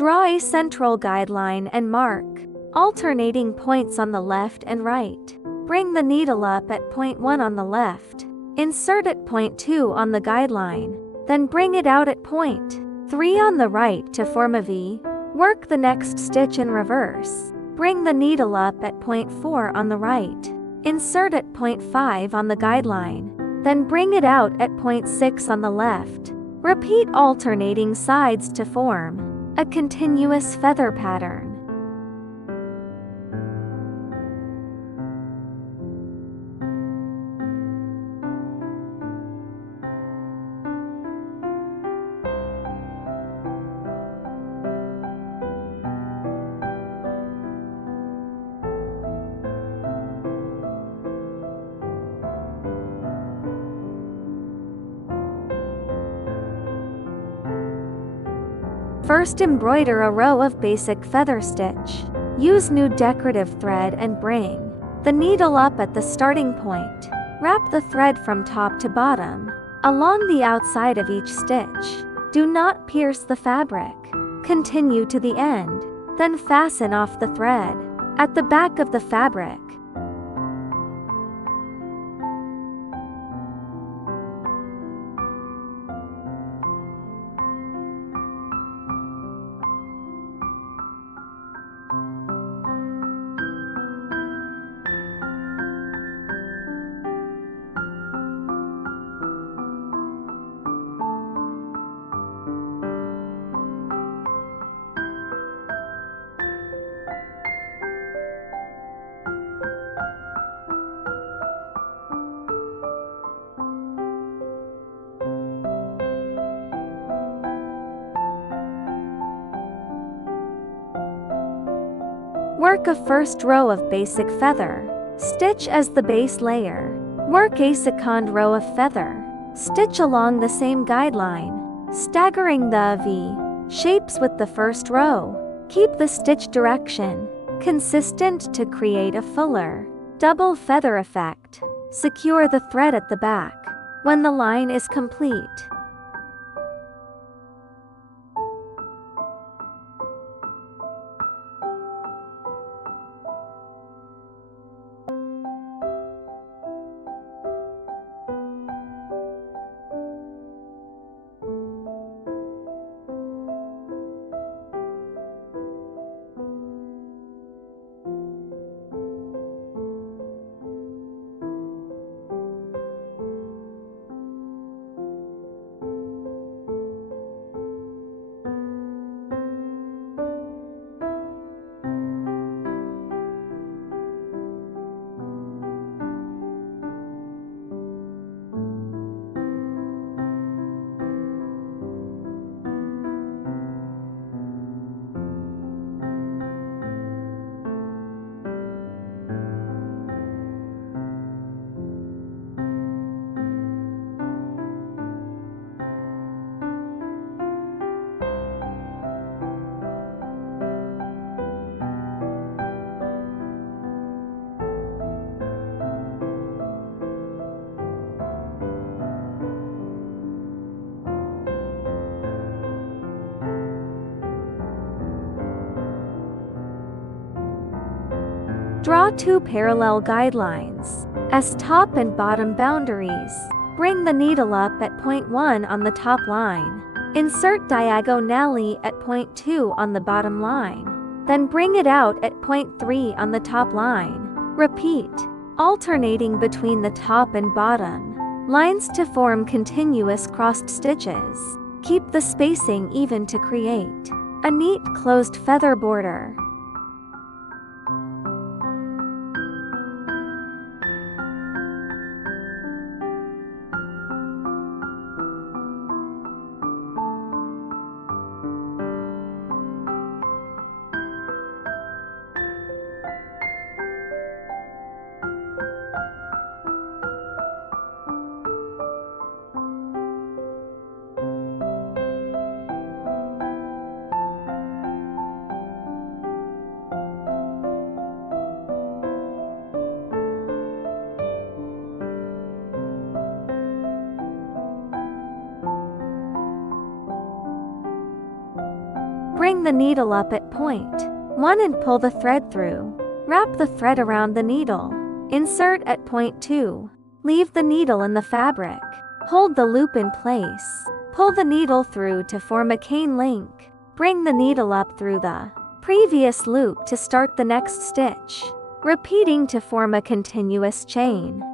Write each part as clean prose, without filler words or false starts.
Draw a central guideline and mark alternating points on the left and right. Bring the needle up at point 1 on the left. Insert at point 2 on the guideline. Then bring it out at point 3 on the right to form a V. Work the next stitch in reverse. Bring the needle up at point 4 on the right. Insert at point 5 on the guideline. Then bring it out at point 6 on the left. Repeat alternating sides to form a continuous feather pattern. First, embroider a row of basic feather stitch. Use new decorative thread and bring the needle up at the starting point. Wrap the thread from top to bottom along the outside of each stitch. Do not pierce the fabric. Continue to the end, then fasten off the thread at the back of the fabric. Work a first row of basic feather. Stitch as the base layer. Work a second row of feather. Stitch along the same guideline, staggering the V shapes with the first row. Keep the stitch direction consistent to create a fuller double feather effect. Secure the thread at the back when the line is complete. Draw two parallel guidelines as top and bottom boundaries. Bring the needle up at point 1 on the top line. Insert diagonally at point 2 on the bottom line. Then bring it out at point 3 on the top line. Repeat, alternating between the top and bottom lines to form continuous crossed stitches. Keep the spacing even to create a neat closed feather border. Bring the needle up at point 1 and pull the thread through. Wrap the thread around the needle. Insert at point 2. Leave the needle in the fabric. Hold the loop in place. Pull the needle through to form a chain link. Bring the needle up through the previous loop to start the next stitch, repeating to form a continuous chain.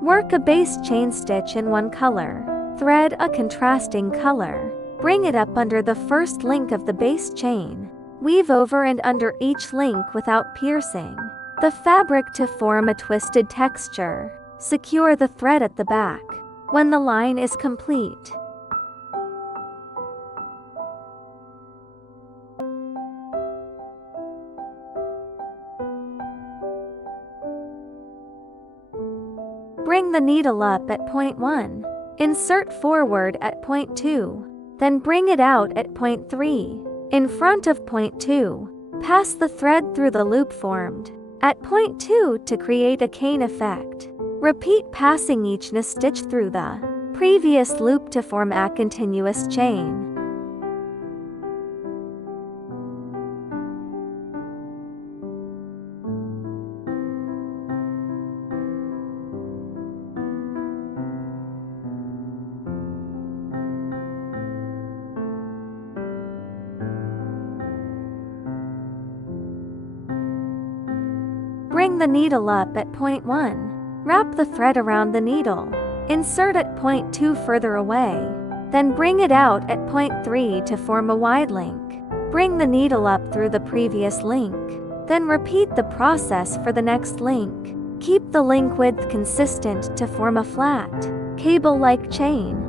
Work a base chain stitch in one color. Thread a contrasting color. Bring it up under the first link of the base chain. Weave over and under each link without piercing the fabric to form a twisted texture. Secure the thread at the back. When the line is complete, bring the needle up at point 1. Insert forward at point 2. Then bring it out at point 3. In front of point 2, pass the thread through the loop formed at point 2 to create a cane effect. Repeat passing each stitch through the previous loop to form a continuous chain. Bring the needle up at point 1. Wrap the thread around the needle. Insert at point 2 further away. Then bring it out at point 3 to form a wide link. Bring the needle up through the previous link. Then repeat the process for the next link. Keep the link width consistent to form a flat, cable-like chain.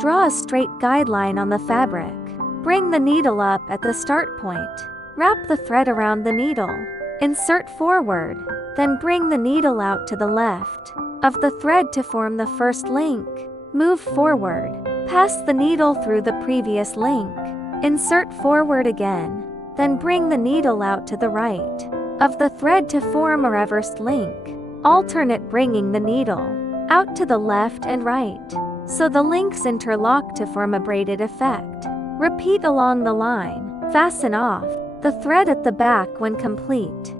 Draw a straight guideline on the fabric. Bring the needle up at the start point. Wrap the thread around the needle. Insert forward. Then bring the needle out to the left of the thread to form the first link. Move forward. Pass the needle through the previous link. Insert forward again. Then bring the needle out to the right of the thread to form a reversed link. Alternate bringing the needle out to the left and right, so the links interlock to form a braided effect. Repeat along the line. Fasten off the thread at the back when complete.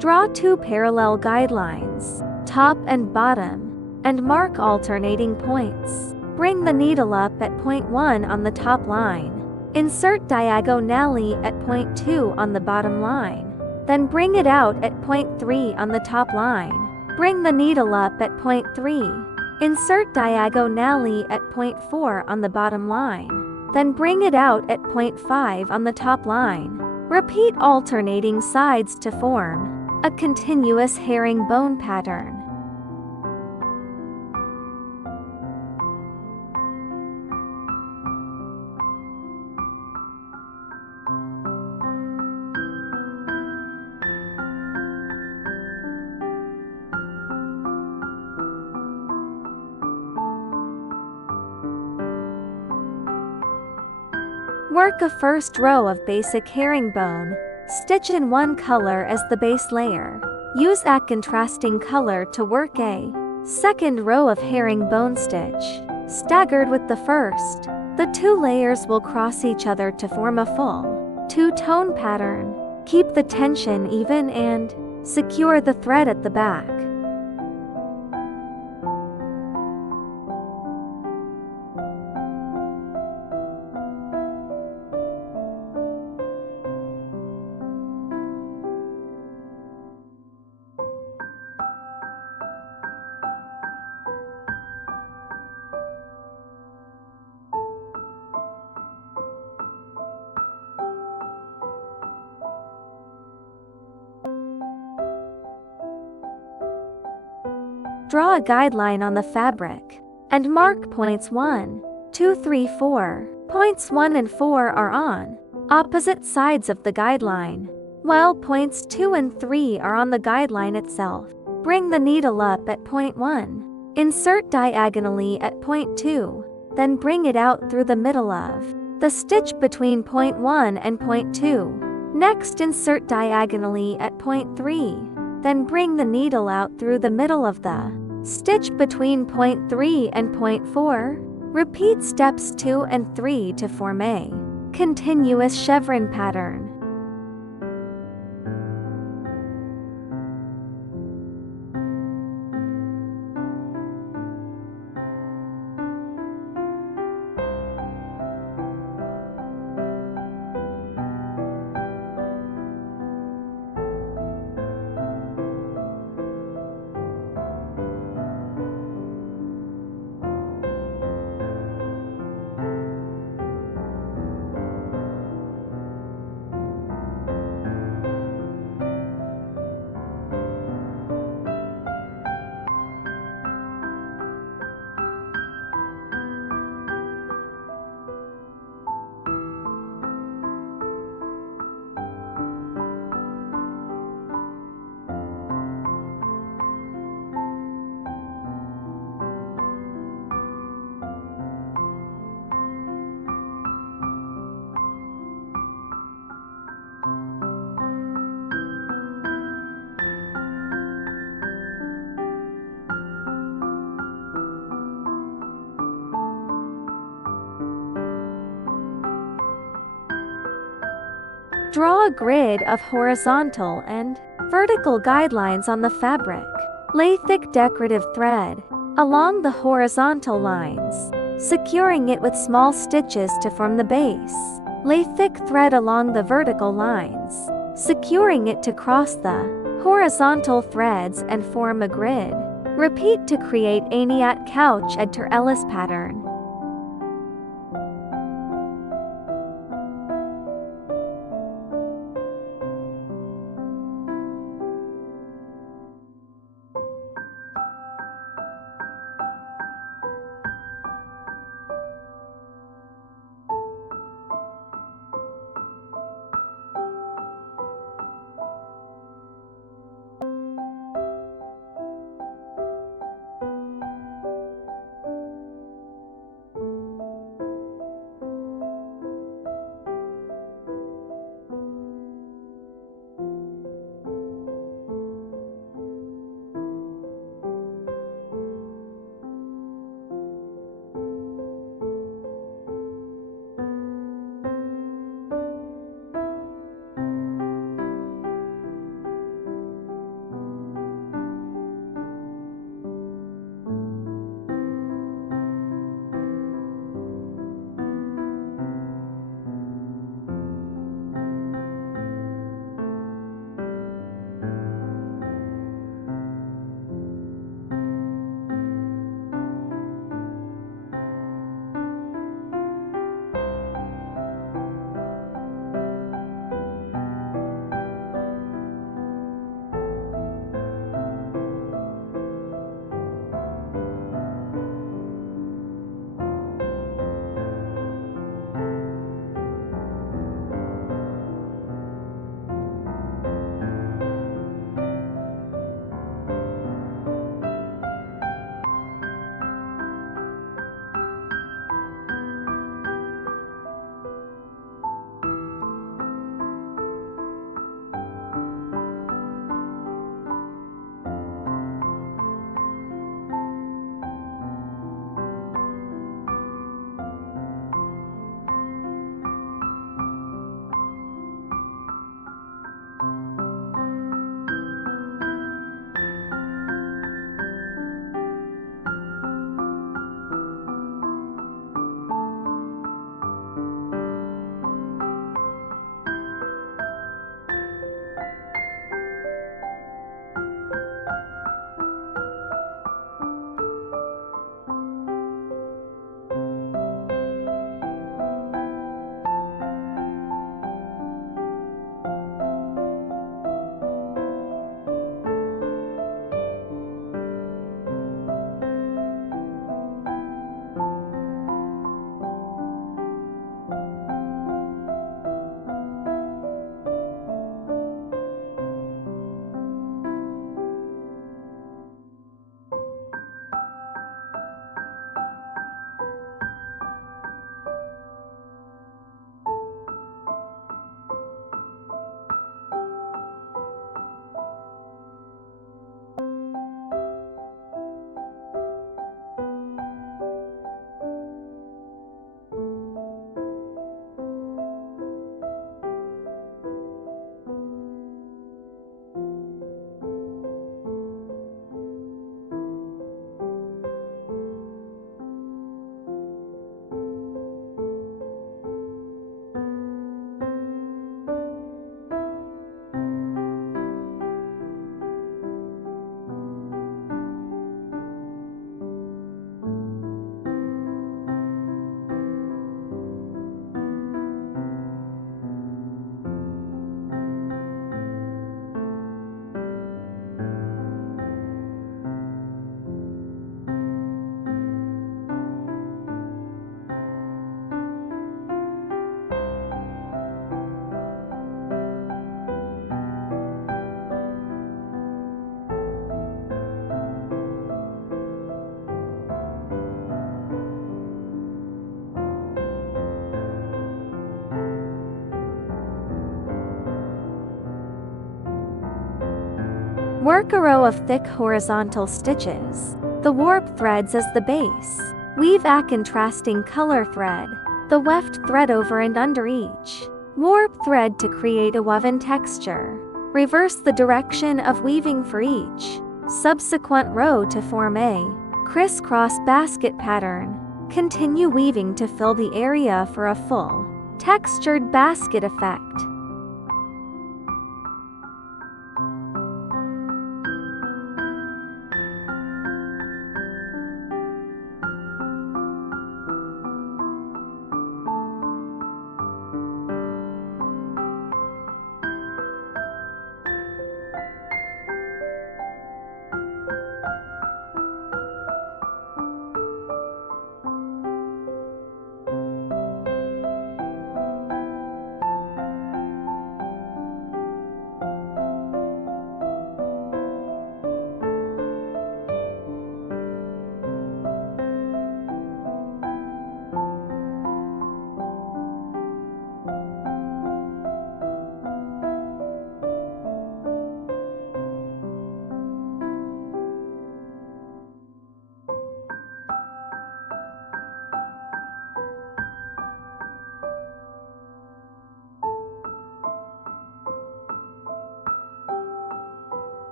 Draw two parallel guidelines, top and bottom, and mark alternating points. Bring the needle up at point 1 on the top line. Insert diagonally at point 2 on the bottom line. Then bring it out at point 3 on the top line. Bring the needle up at point 3. Insert diagonally at point 4 on the bottom line. Then bring it out at point 5 on the top line. Repeat alternating sides to form a continuous herringbone pattern. Work a first row of basic herringbone. Stitch in one color as the base layer. Use a contrasting color to work a second row of herringbone stitch, staggered with the first. The two layers will cross each other to form a full two-tone pattern. Keep the tension even and secure the thread at the back. Draw a guideline on the fabric and mark points 1, 2, 3, 4. Points 1 and 4 are on opposite sides of the guideline, while points 2 and 3 are on the guideline itself. Bring the needle up at point 1. Insert diagonally at point 2, then bring it out through the middle of the stitch between point 1 and point 2. Next, insert diagonally at point 3. Then bring the needle out through the middle of the stitch between point 3 and point 4. Repeat steps 2 and 3 to form a continuous chevron pattern. Draw a grid of horizontal and vertical guidelines on the fabric. Lay thick decorative thread along the horizontal lines, securing it with small stitches to form the base. Lay thick thread along the vertical lines, securing it to cross the horizontal threads and form a grid. Repeat to create a Niat couch Edgar Ellis pattern. Work a row of thick horizontal stitches, the warp threads as the base. Weave a contrasting color thread, the weft thread over and under each. Warp thread to create a woven texture. Reverse the direction of weaving for each subsequent row to form a crisscross basket pattern. Continue weaving to fill the area for a full, textured basket effect.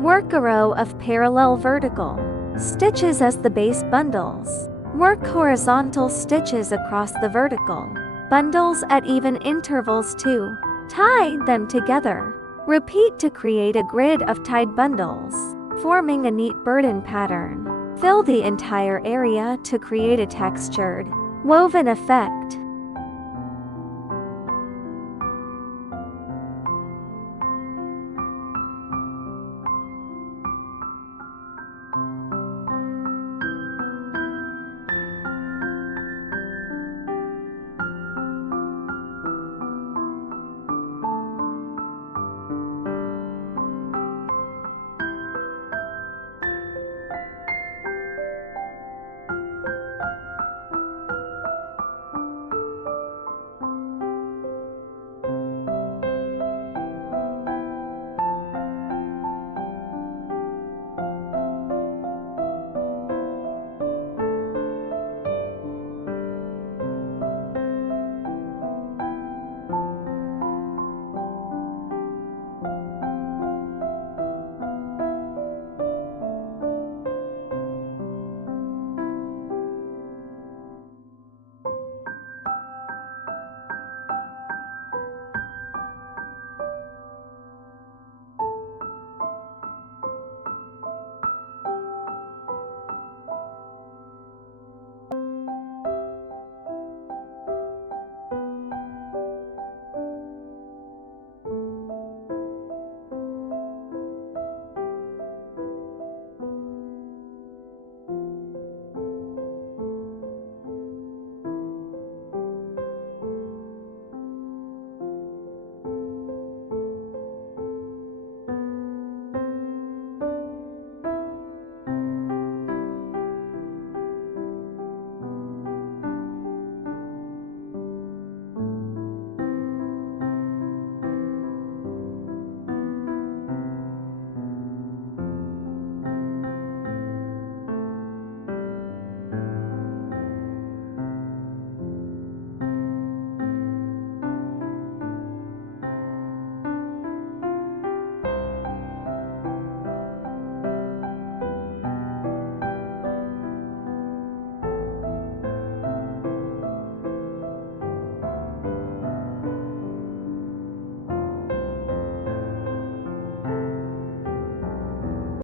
Work a row of parallel vertical stitches as the base bundles. Work horizontal stitches across the vertical bundles at even intervals to tie them together. Repeat to create a grid of tied bundles, forming a neat burden pattern. Fill the entire area to create a textured, woven effect.